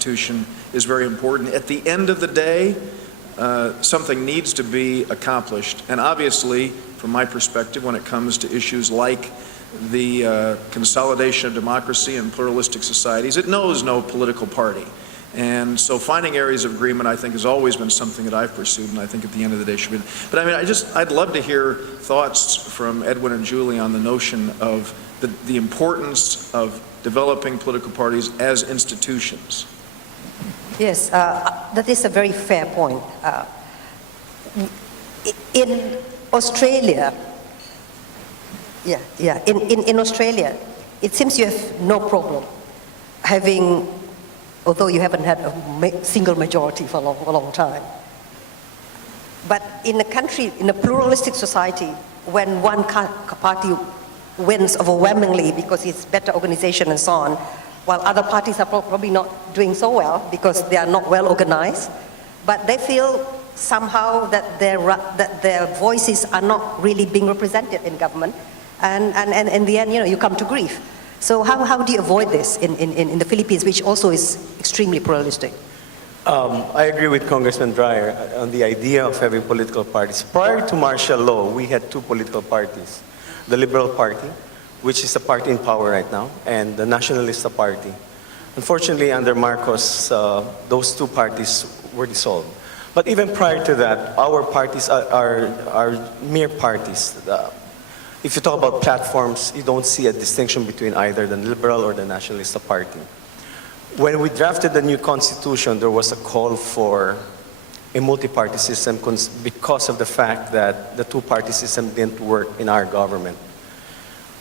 Constitution is very important. At the end of the day, something needs to be accomplished. And obviously, from my perspective, when it comes to issues like the consolidation of democracy and pluralistic societies, it knows no political party. And so finding areas of agreement, I think, has always been something that I've pursued, and I think at the end of the day should be. But I mean, I'd love to hear thoughts from Edwin and Julie on the notion of the importance of developing political parties as institutions. Yes, that is a very fair point. In Australia, in Australia, it seems you have no problem having, although you haven't had a single majority for a long time. But in a country, in a pluralistic society, when one party wins overwhelmingly because it's better organization and so on, while other parties are probably not doing so well because they are not well organized, but they feel somehow that their voices are not really being represented in government, and in the end, you come to grief. So how do you avoid this in the Philippines, which also is extremely pluralistic? I agree with Congressman Dreyer on the idea of having political parties. Prior to martial law, we had two political parties. The Liberal Party, which is the party in power right now, and the Nacionalista Party. Unfortunately, under Marcos, those two parties were dissolved. But even prior to that, our parties are mere parties. If you talk about platforms, you don't see a distinction between either the Liberal or the Nationalista Party. When we drafted the new constitution, there was a call for a multi-party system because of the fact that the two-party system didn't work in our government.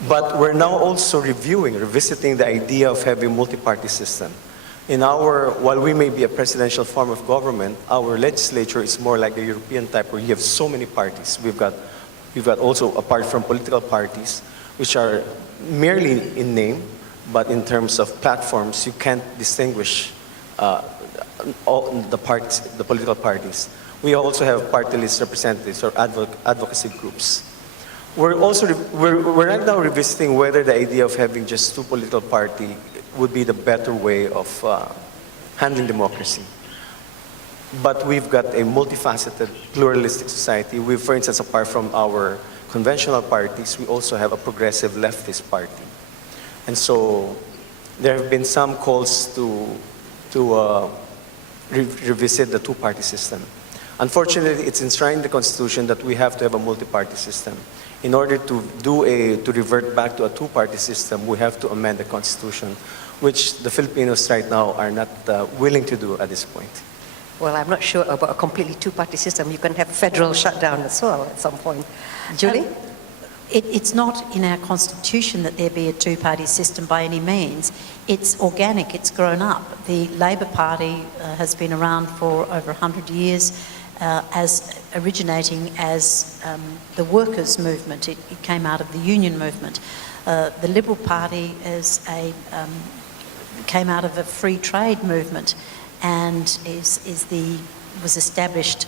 But we're now also revisiting the idea of having a multi-party system. While we may be a presidential form of government, our legislature is more like the European type where you have so many parties. We've got also, apart from political parties, which are merely in name, but in terms of platforms, you can't distinguish all the political parties. We also have party list representatives or advocacy groups. We're right now revisiting whether the idea of having just two political parties would be the better way of handling democracy. But we've got a multifaceted, pluralistic society. We, for instance, apart from our conventional parties, we also have a progressive leftist party. And so there have been some calls to revisit the two-party system. Unfortunately, it's enshrined in the Constitution that we have to have a multi-party system. In order to revert back to a two-party system, we have to amend the Constitution, which the Filipinos right now are not willing to do at this point. Well, I'm not sure about a completely two-party system. You can have federal shutdown as well at some point. Julie? It's not in our Constitution that there be a two-party system by any means. It's organic, it's grown up. The Labor Party has been around for over 100 years as originating as the workers' movement. It came out of the union movement. The Liberal Party came out of a free trade movement and was established.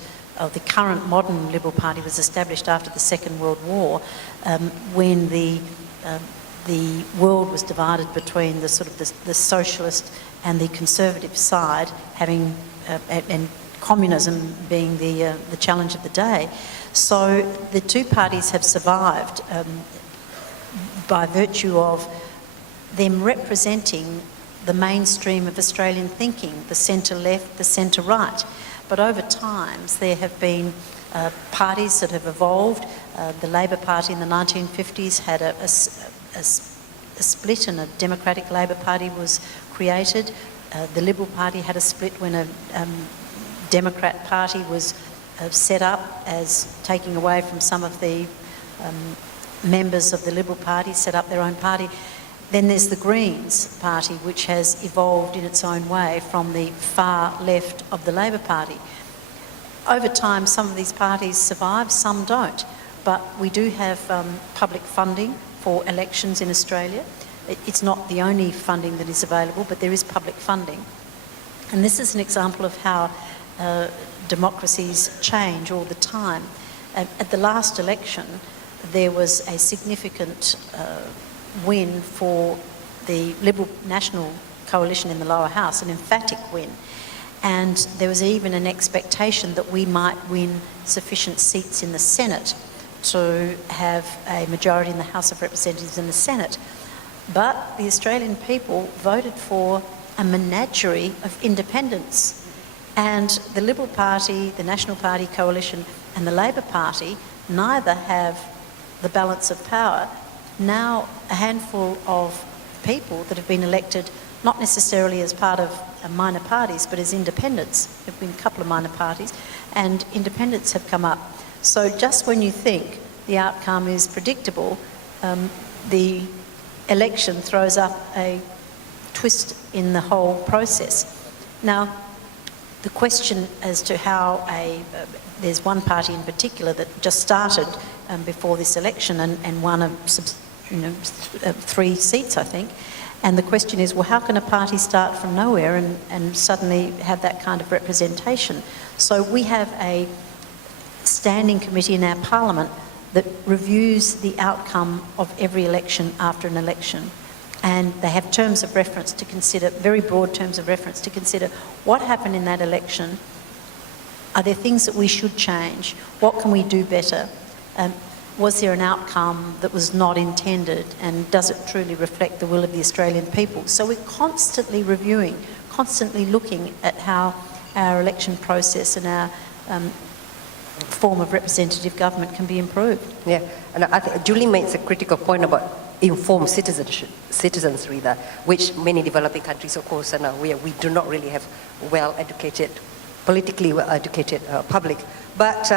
The current modern Liberal Party was established after the Second World War, when the world was divided between the socialist and the conservative side, having and communism being the challenge of the day. So the two parties have survived by virtue of them representing the mainstream of Australian thinking, the centre-left, the centre-right. But over time, there have been parties that have evolved. The Labor Party in the 1950s had a split, and a Democratic Labor Party was created. The Liberal Party had a split when a Democrat Party was set up, as taking away from some of the members of the Liberal Party, set up their own party. Then there's the Greens Party, which has evolved in its own way from the far left of the Labor Party. Over time, some of these parties survive, some don't. But we do have public funding for elections in Australia. It's not the only funding that is available, but there is public funding. And this is an example of how democracies change all the time. At the last election, there was a significant win for the Liberal National coalition in the lower house, an emphatic win. And there was even an expectation that we might win sufficient seats in the Senate to have a majority in the House of Representatives and the Senate. But the Australian people voted for a menagerie of independents. And the Liberal Party, the National Party coalition and the Labor Party neither have the balance of power. Now a handful of people that have been elected not necessarily as part of minor parties but as independents. There have been a couple of minor parties and independents have come up. So just when you think the outcome is predictable, the election throws up a twist in the whole process. Now, the question as to how there's one party in particular that just started before this election and won 3 seats, I think. And the question is, well, how can a party start from nowhere and suddenly have that kind of representation? So we have a standing committee in our parliament that reviews the outcome of every election after an election. And they have terms of reference to consider, very broad terms of reference to consider what happened in that election. Are there things that we should change? What can we do better? Was there an outcome that was not intended, and does it truly reflect the will of the Australian people? So we're constantly reviewing, constantly looking at how our election process and our form of representative government can be improved. Yeah, and I think Julie makes a critical point about informed citizenry, that which many developing countries, of course, and we do not really have well-educated, politically well-educated public. But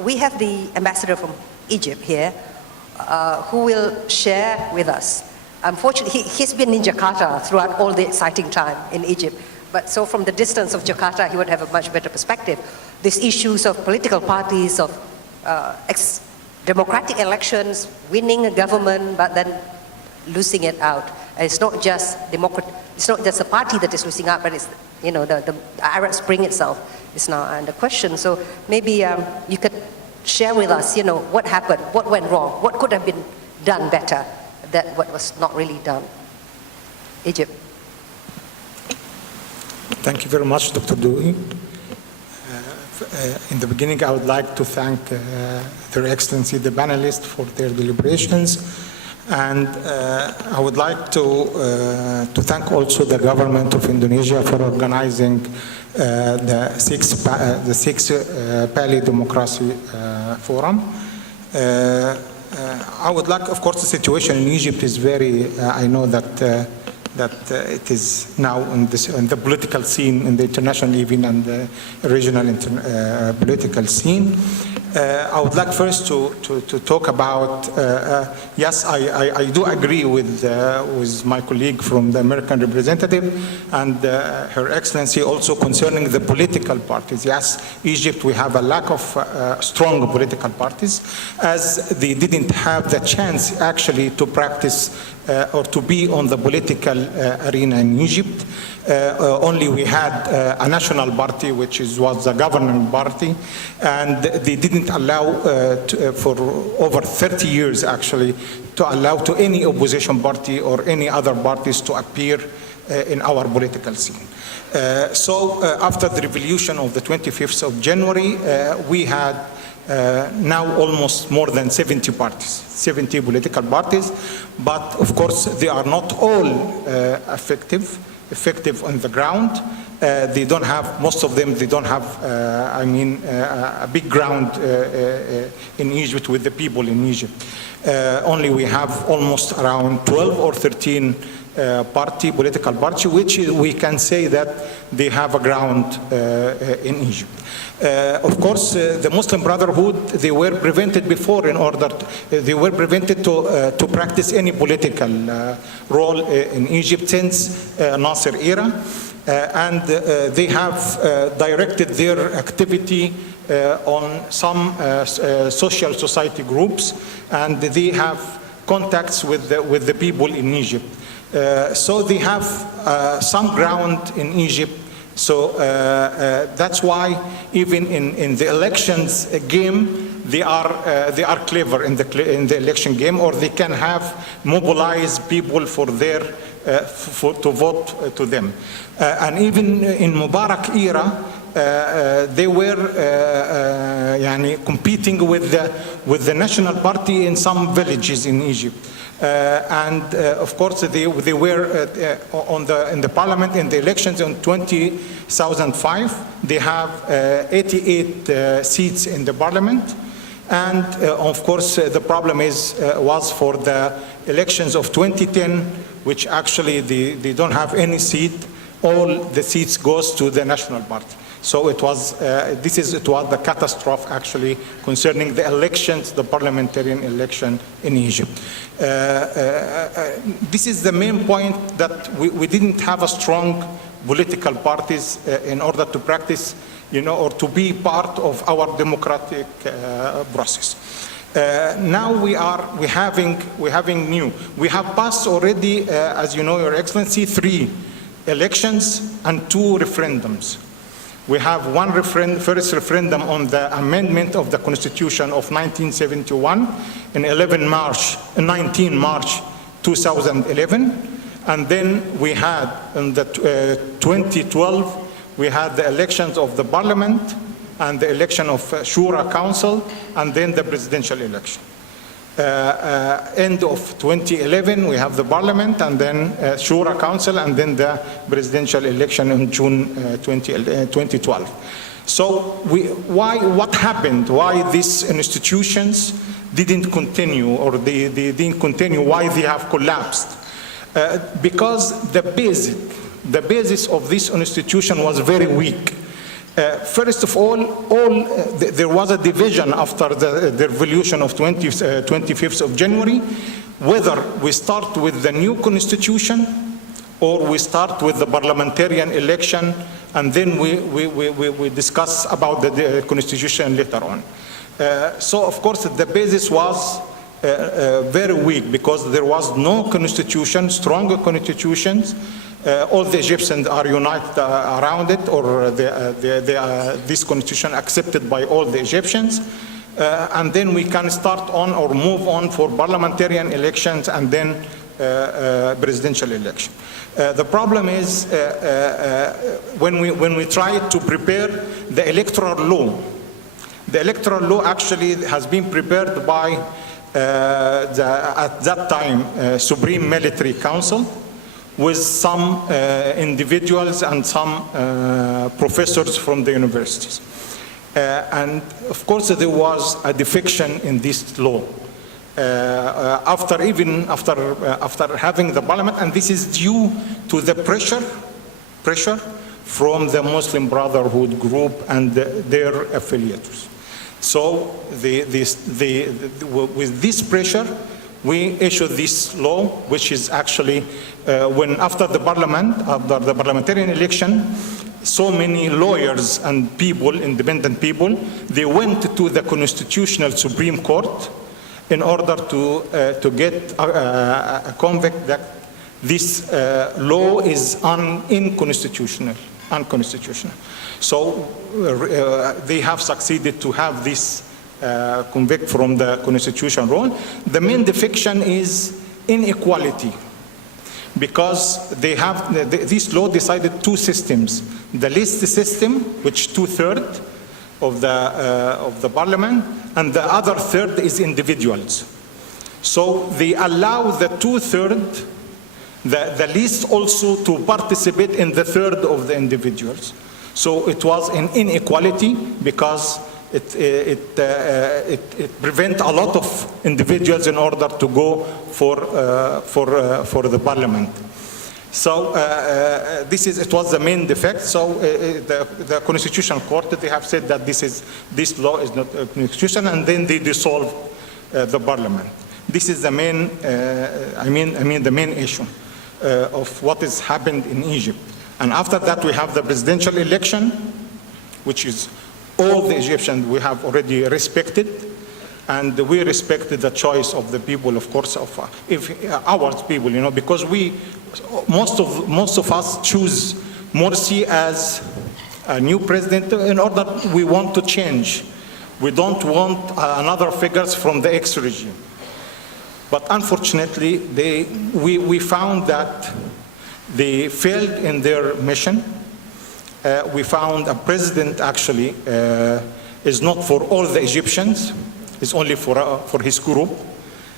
we have the ambassador from Egypt here, who will share with us. Unfortunately, he's been in Jakarta throughout all the exciting time in Egypt. But so from the distance of Jakarta, he would have a much better perspective. These issues of political parties, of democratic elections, winning a government, but then losing it out. And it's not just it's not just a party that is losing out, but it's, you know, the Arab Spring itself is now under question. So maybe you could share with us, you know, what happened, what went wrong, what could have been done better, that what was not really done. Egypt. Thank you very much, Dr. Dewey. In the beginning, I would like to thank Their Excellency, the panelists, for their deliberations. And I would like to thank also the government of Indonesia for organizing the sixth Bali Democracy Forum. I would like, of course, the situation in Egypt is very, I know that it is now in the political scene, in the international even and the regional political scene. I would like first to talk about, yes, I do agree with my colleague from the American representative and Her Excellency also concerning the political parties. Yes, Egypt, we have a lack of strong political parties, as they didn't have the chance actually to practice or to be on the political arena in Egypt. Only we had a national party, which was the governing party, and they didn't allow for over 30 years actually to allow to any opposition party or any other parties to appear in our political scene. So after the revolution of the 25th of January, we had now almost more than 70 parties, 70 political parties, but of course they are not all effective on the ground. They don't have, most of them, they don't have, a big ground in Egypt with the people in Egypt. Only we have almost around 12 or 13 political parties, which we can say that they have a ground in Egypt. Of course, the Muslim Brotherhood, they were prevented before they were prevented to practice any political role in Egypt since Nasser era. And they have directed their activity on some social society groups, and they have contacts with the people in Egypt. So they have some ground in Egypt. So that's why even in the elections game, they are clever in the election game, or they can have mobilized people for their to vote to them. And even in Mubarak era, they were competing with the National Party in some villages in Egypt. Of course, they were in the parliament, in the elections in 2005. They have 88 seats in the parliament. And of course, the problem was for the elections of 2010, which actually they don't have any seat. All the seats goes to the National Party. So it was the catastrophe actually concerning the elections, the parliamentarian election in Egypt. This is the main point, that we didn't have a strong political parties in order to practice, or to be part of our democratic process. Now we having new. We have passed already, as you know, Your Excellency, 3 elections and 2 referendums. We have one first referendum on the amendment of the Constitution of 1971 in 19 March 2011. And then we had in the 2012, we had the elections of the parliament and the election of Shura Council, and then the presidential election. End of 2011, we have the parliament, and then Shura Council, and then the presidential election in June 2012. So what happened? Why these institutions didn't continue, or they didn't continue? Why they have collapsed? Because the basis of this institution was very weak. First of all, there was a division after the revolution of 25th of January, whether we start with the new constitution or we start with the parliamentarian election, and then we discuss about the constitution later on. So of course the basis was very weak, because there was no constitution, stronger constitutions. All the Egyptians are united around it, or this constitution accepted by all the Egyptians. And then we can start on or move on for parliamentarian elections and then presidential election. The problem is when we try to prepare the electoral law. The electoral law actually has been prepared by at that time Supreme Military Council, with some individuals and some professors from the universities. And of course there was a defection in this law after having the parliament, and this is due to the pressure from the Muslim Brotherhood group and their affiliates. So with this pressure, we issued this law, which is actually when after the parliamentarian election, so many lawyers and people, independent people, they went to the Constitutional Supreme Court in order to get a convict that this law is unconstitutional. So they have succeeded to have this convict from the constitution rule. The main defection is inequality, because they have this law decided 2 systems: the list system, which 2/3 of the parliament, and the other 1/3 is individuals. So they allow the 2/3, the list, also to participate in the 1/3 of the individuals. So it was an inequality, because it prevents a lot of individuals in order to go for the parliament. So it was the main defect. So the Constitutional Court, they have said that this law is not a constitution, and then they dissolved the parliament. This is the main, the main issue of what has happened in Egypt. And after that, we have the presidential election, which is all the Egyptians we have already respected, and we respected the choice of the people, of course, of our people, because most of us choose Morsi as a new president in order we want to change. We don't want another figures from the ex-regime. But unfortunately, we found that They failed in their mission. We found a president actually is not for all the Egyptians, it's only for his group.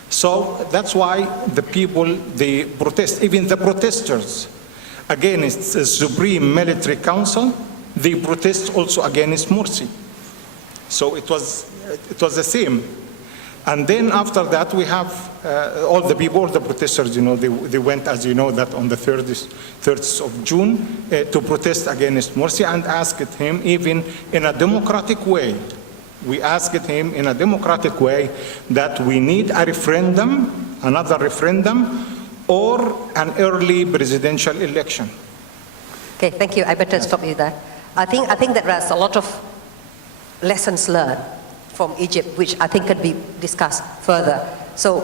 So that's why the people, they protest, even the protesters against the Supreme Military Council, they protest also against Morsi. So it was the same. And then after that, we have all the people, all the protesters, you know, they went, as you know, that on the 30th of June to protest against Morsi and asked him, even in a democratic way, we asked him in a democratic way that we need a referendum, another referendum, or an early presidential election. Okay, thank you. I better stop you there. I think that there's a lot of lessons learned from Egypt, which I think can be discussed further. So,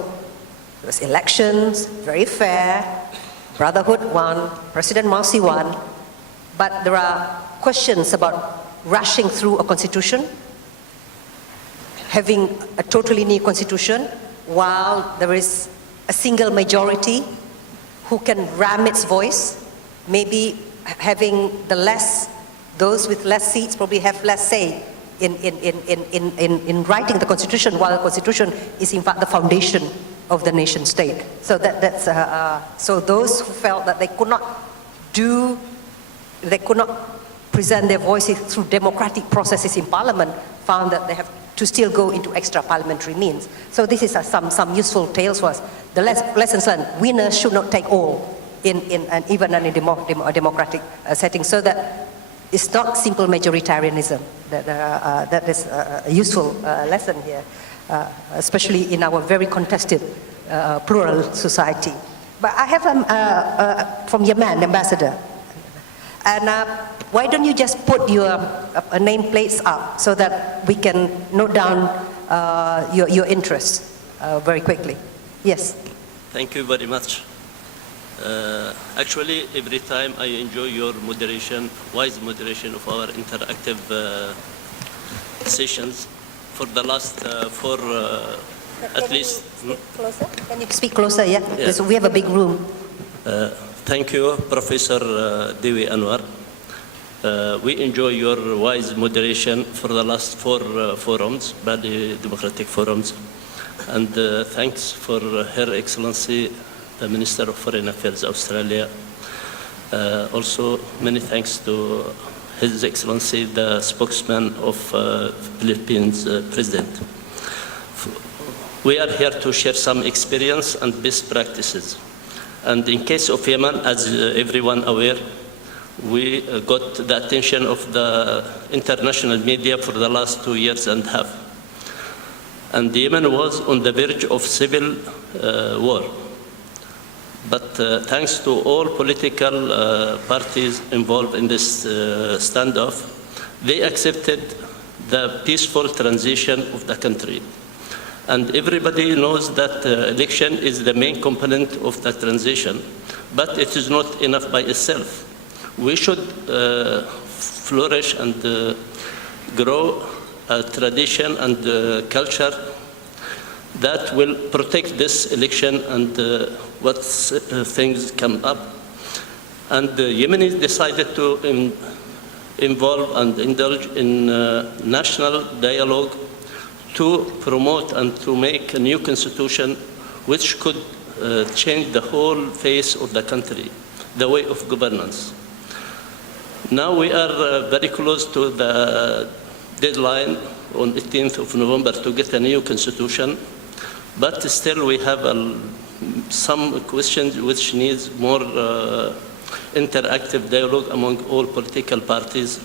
there was elections, very fair, Brotherhood won, President Morsi won, but there are questions about rushing through a constitution, having a totally new constitution, while there is a single majority who can ram its voice, maybe having those with less seats probably have less say in writing the constitution, while the constitution is in fact the foundation of the nation state. So so those who felt that they could not present their voices through democratic processes in parliament found that they have to still go into extra parliamentary means. So this is some useful tales for us. The lessons learned: winners should not take all even in a democratic setting. So that it's not simple majoritarianism. That is a useful lesson here, especially in our very contested plural society. But I have from Yemen, Ambassador. And why don't you just put your nameplates up so that we can note down your interests very quickly? Yes. Thank you very much. Actually, every time I enjoy your moderation, wise moderation of our interactive sessions for the last at least. Closer? Can you speak closer? Yeah. Because we have a big room. Thank you, Professor Dewi Anwar. We enjoy your wise moderation for the last four forums, Bali Democratic Forums. And thanks for Her Excellency, the Minister of Foreign Affairs, Australia. Also, many thanks to His Excellency, the spokesman of Philippines President. We are here to share some experience and best practices. And in case of Yemen, as everyone aware, we got the attention of the international media for the last 2 years and a half. And Yemen was on the verge of civil war. But thanks to all political parties involved in this standoff, they accepted the peaceful transition of the country. And everybody knows that election is the main component of the transition, but it is not enough by itself. We should flourish and grow a tradition and culture that will protect this election and what things come up. And the Yemenis decided to involve and indulge in national dialogue to promote and to make a new constitution which could change the whole face of the country, the way of governance. Now we are very close to the deadline on 18th of November to get a new constitution, but still we have some questions which needs more interactive dialogue among all political parties,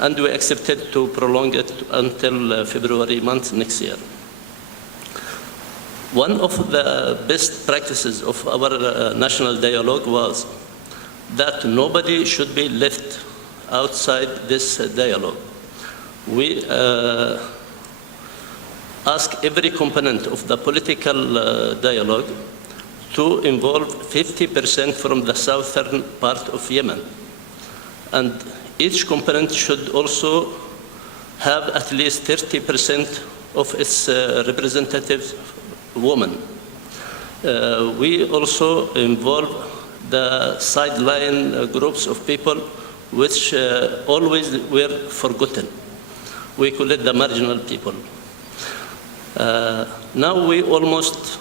and we accepted to prolong it until February month next year. One of the best practices of our national dialogue was that nobody should be left outside this dialogue. We ask every component of the political dialogue to involve 50% from the southern part of Yemen. And each component should also have at least 30% of its representatives women. We also involve the sideline groups of people which always were forgotten. We call it the marginal people. Now we almost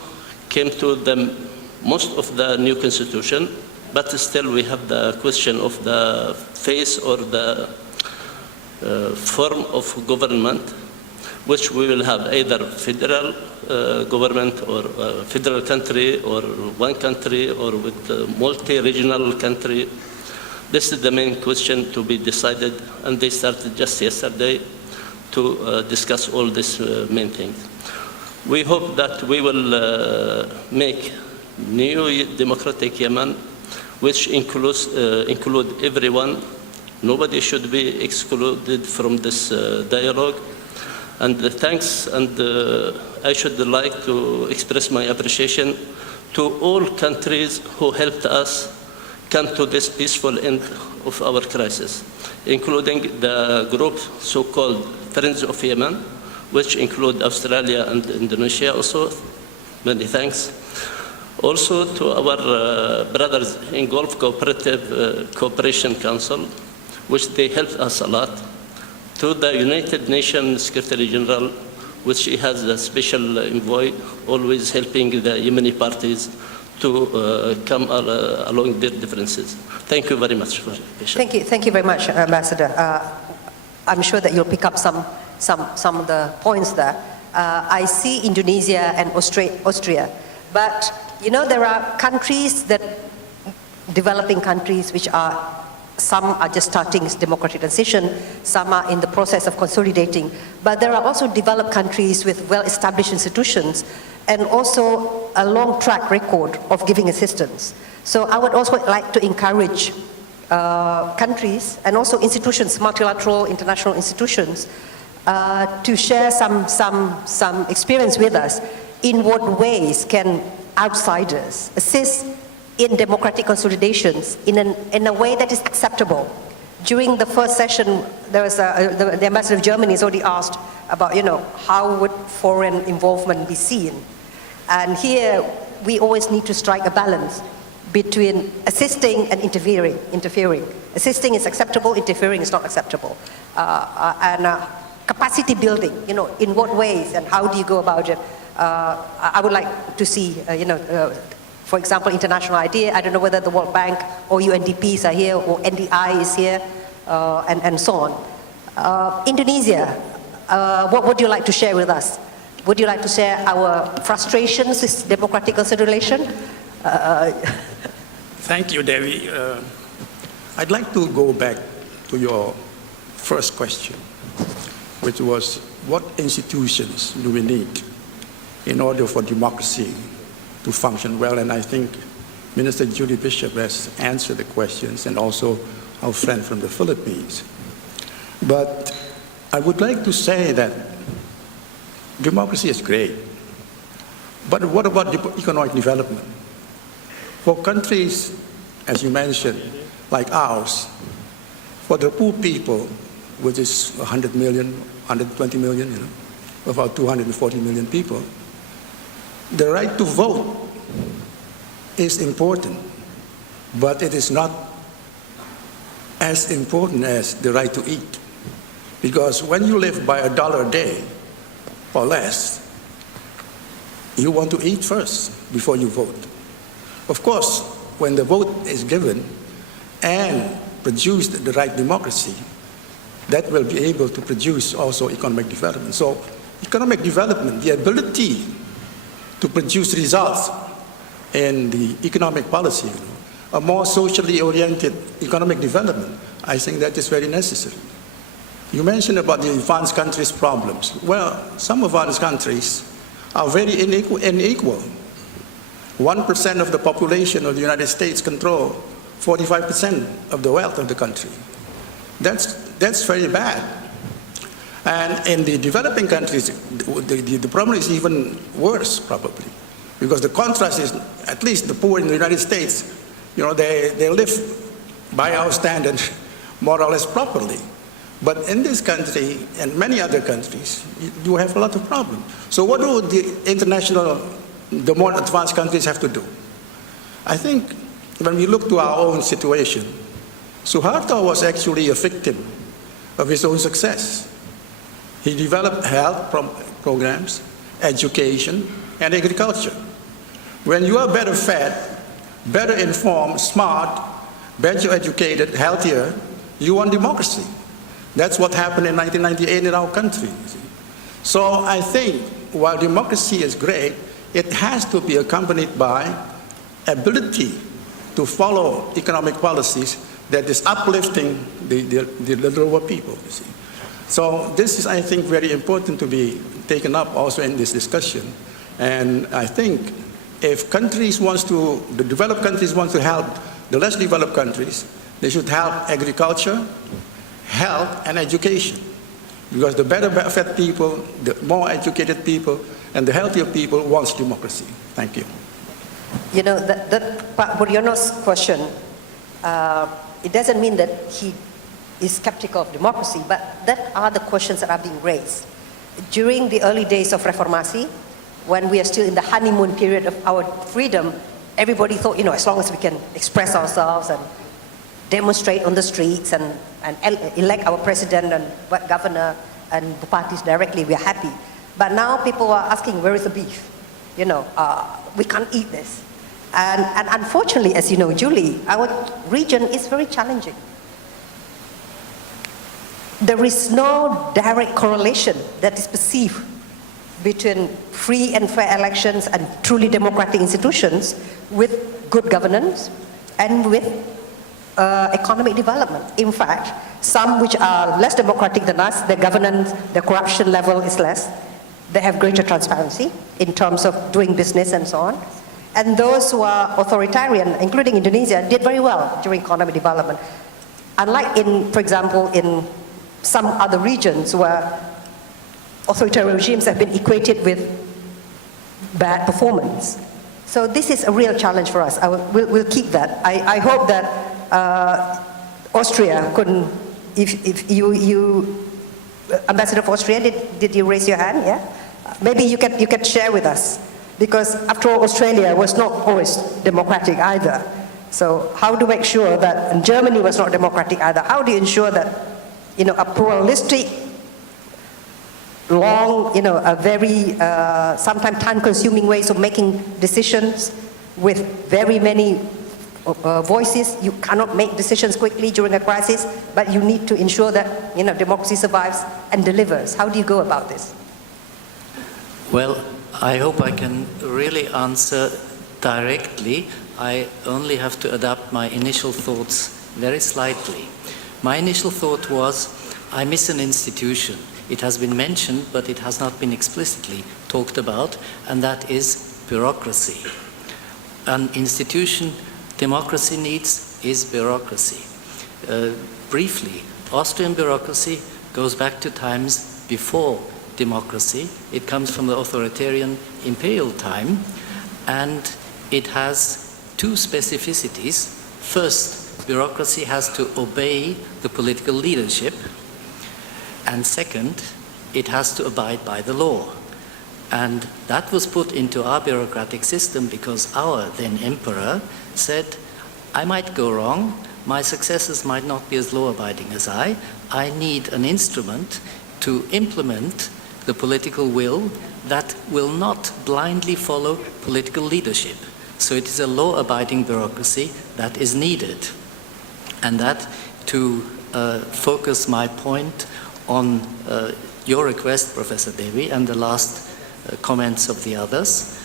came to the most of the new constitution, but still we have the question of the phase or the form of government, which we will have either federal government or federal country or one country or with a multi-regional country. This is the main question to be decided, and they started just yesterday to discuss all these main things. We hope that we will make new democratic Yemen, which include everyone. Nobody should be excluded from this dialogue. And thanks, and I should like to express my appreciation to all countries who helped us come to this peaceful end of our crisis, including the group so-called Friends of Yemen, which include Australia and Indonesia also. Many thanks. Also to our brothers in Gulf Cooperative Cooperation Council, which they helped us a lot. To the United Nations Secretary General, which he has a special envoy, always helping the Yemeni parties to come along their differences. Thank you very much for your patience. Thank you very much, Ambassador. I'm sure that you'll pick up some of the points there. I see Indonesia and Austria, but you know there are countries that, developing countries, which are, some are just starting democratic transition, some are in the process of consolidating, but there are also developed countries with well-established institutions and also a long track record of giving assistance. So I would also like to encourage countries and also institutions, multilateral international institutions, to share some experience with us. In what ways can outsiders assist in democratic consolidations in a way that is acceptable? During the first session, there was the ambassador of Germany has already asked about, you know, how would foreign involvement be seen? And here, we always need to strike a balance between assisting and interfering. Assisting is acceptable, interfering is not acceptable. Capacity building, you know, in what ways and how do you go about it? I would like to see, for example, international idea. I don't know whether the World Bank or UNDPs are here or NDI is here, and so on. Indonesia, what would you like to share with us? Would you like to share our frustrations with democratic consolidation? Thank you, Devi. I'd like to go back to your first question, which was, what institutions do we need in order for democracy to function well? And I think Minister Judy Bishop has answered the questions, and also our friend from the Philippines. But I would like to say that democracy is great, but what about economic development? For countries, as you mentioned, like ours, for the poor people, which is 100 million, 120 million, you know, about 240 million people, the right to vote is important, but it is not as important as the right to eat. Because when you live by $1 a day or less, you want to eat first before you vote. Of course, when the vote is given and produced the right democracy, that will be able to produce also economic development. So economic development, the ability to produce results in the economic policy, a more socially oriented economic development, I think that is very necessary. You mentioned about the advanced countries' problems. Well, some advanced countries are very unequal. 1% of the population of the United States control 45% of the wealth of the country. That's very bad. And in the developing countries, the problem is even worse, probably, because the contrast is, at least the poor in the United States, you know, they live by our standards more or less properly. But in this country and many other countries, you have a lot of problems. So what do the more advanced countries have to do? I think when we look to our own situation, Suharto was actually a victim of his own success. He developed health programs, education, and agriculture. When you are better fed, better informed, smart, better educated, healthier, you want democracy. That's what happened in 1998 in our country. So I think while democracy is great, it has to be accompanied by ability to follow economic policies that is uplifting the lower people, you see. So this is, I think, very important to be taken up also in this discussion. And I think if countries the developed countries want to help the less developed countries, they should help agriculture, health, and education. Because the better fed people, the more educated people, and the healthier people wants democracy. Thank you. You know, Budiono's question, it doesn't mean that he is skeptical of democracy, but that are the questions that are being raised. During the early days of Reformasi, when we are still in the honeymoon period of our freedom, everybody thought, you know, as long as we can express ourselves and demonstrate on the streets and elect our president and governor and the parties directly, we are happy. But now people are asking, where is the beef? You know, we can't eat this. And unfortunately, as you know, Julie, our region is very challenging. There is no direct correlation that is perceived between free and fair elections and truly democratic institutions with good governance and with economic development. In fact, some which are less democratic than us, their governance, their corruption level is less. They have greater transparency in terms of doing business and so on. And those who are authoritarian, including Indonesia, did very well during economic development. Unlike in, for example, in some other regions where authoritarian regimes have been equated with bad performance. So this is a real challenge for us. We'll keep that. I hope that Austria couldn't, if you Ambassador of Austria, did you raise your hand? Yeah? Maybe you can share with us, because after all, Australia was not always democratic either. So how to make sure that, and Germany was not democratic either, how do you ensure that, you know, a pluralistic, long, you know, a very, sometimes time-consuming ways of making decisions with very many voices. You cannot make decisions quickly during a crisis, but you need to ensure that, you know, democracy survives and delivers. How do you go about this? Well, I hope I can really answer directly. I only have to adapt my initial thoughts very slightly. My initial thought was, I miss an institution. It has been mentioned, but it has not been explicitly talked about, and that is bureaucracy. An institution democracy needs is bureaucracy. Briefly, Austrian bureaucracy goes back to times before democracy. It comes from the authoritarian imperial time, and it has two specificities. First, bureaucracy has to obey the political leadership, and second, it has to abide by the law. And that was put into our bureaucratic system because our then emperor said, I might go wrong, my successors might not be as law-abiding as I need an instrument to implement the political will that will not blindly follow political leadership. So it is a law-abiding bureaucracy that is needed. And that, to focus my point on your request, Professor Devi, and the last comments of the others,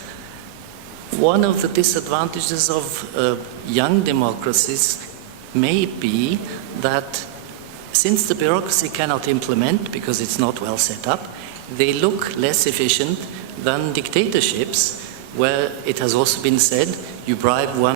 one of the disadvantages of young democracies may be that since the bureaucracy cannot implement because it's not well set up, they look less efficient than dictatorships, where it has also been said, you bribe one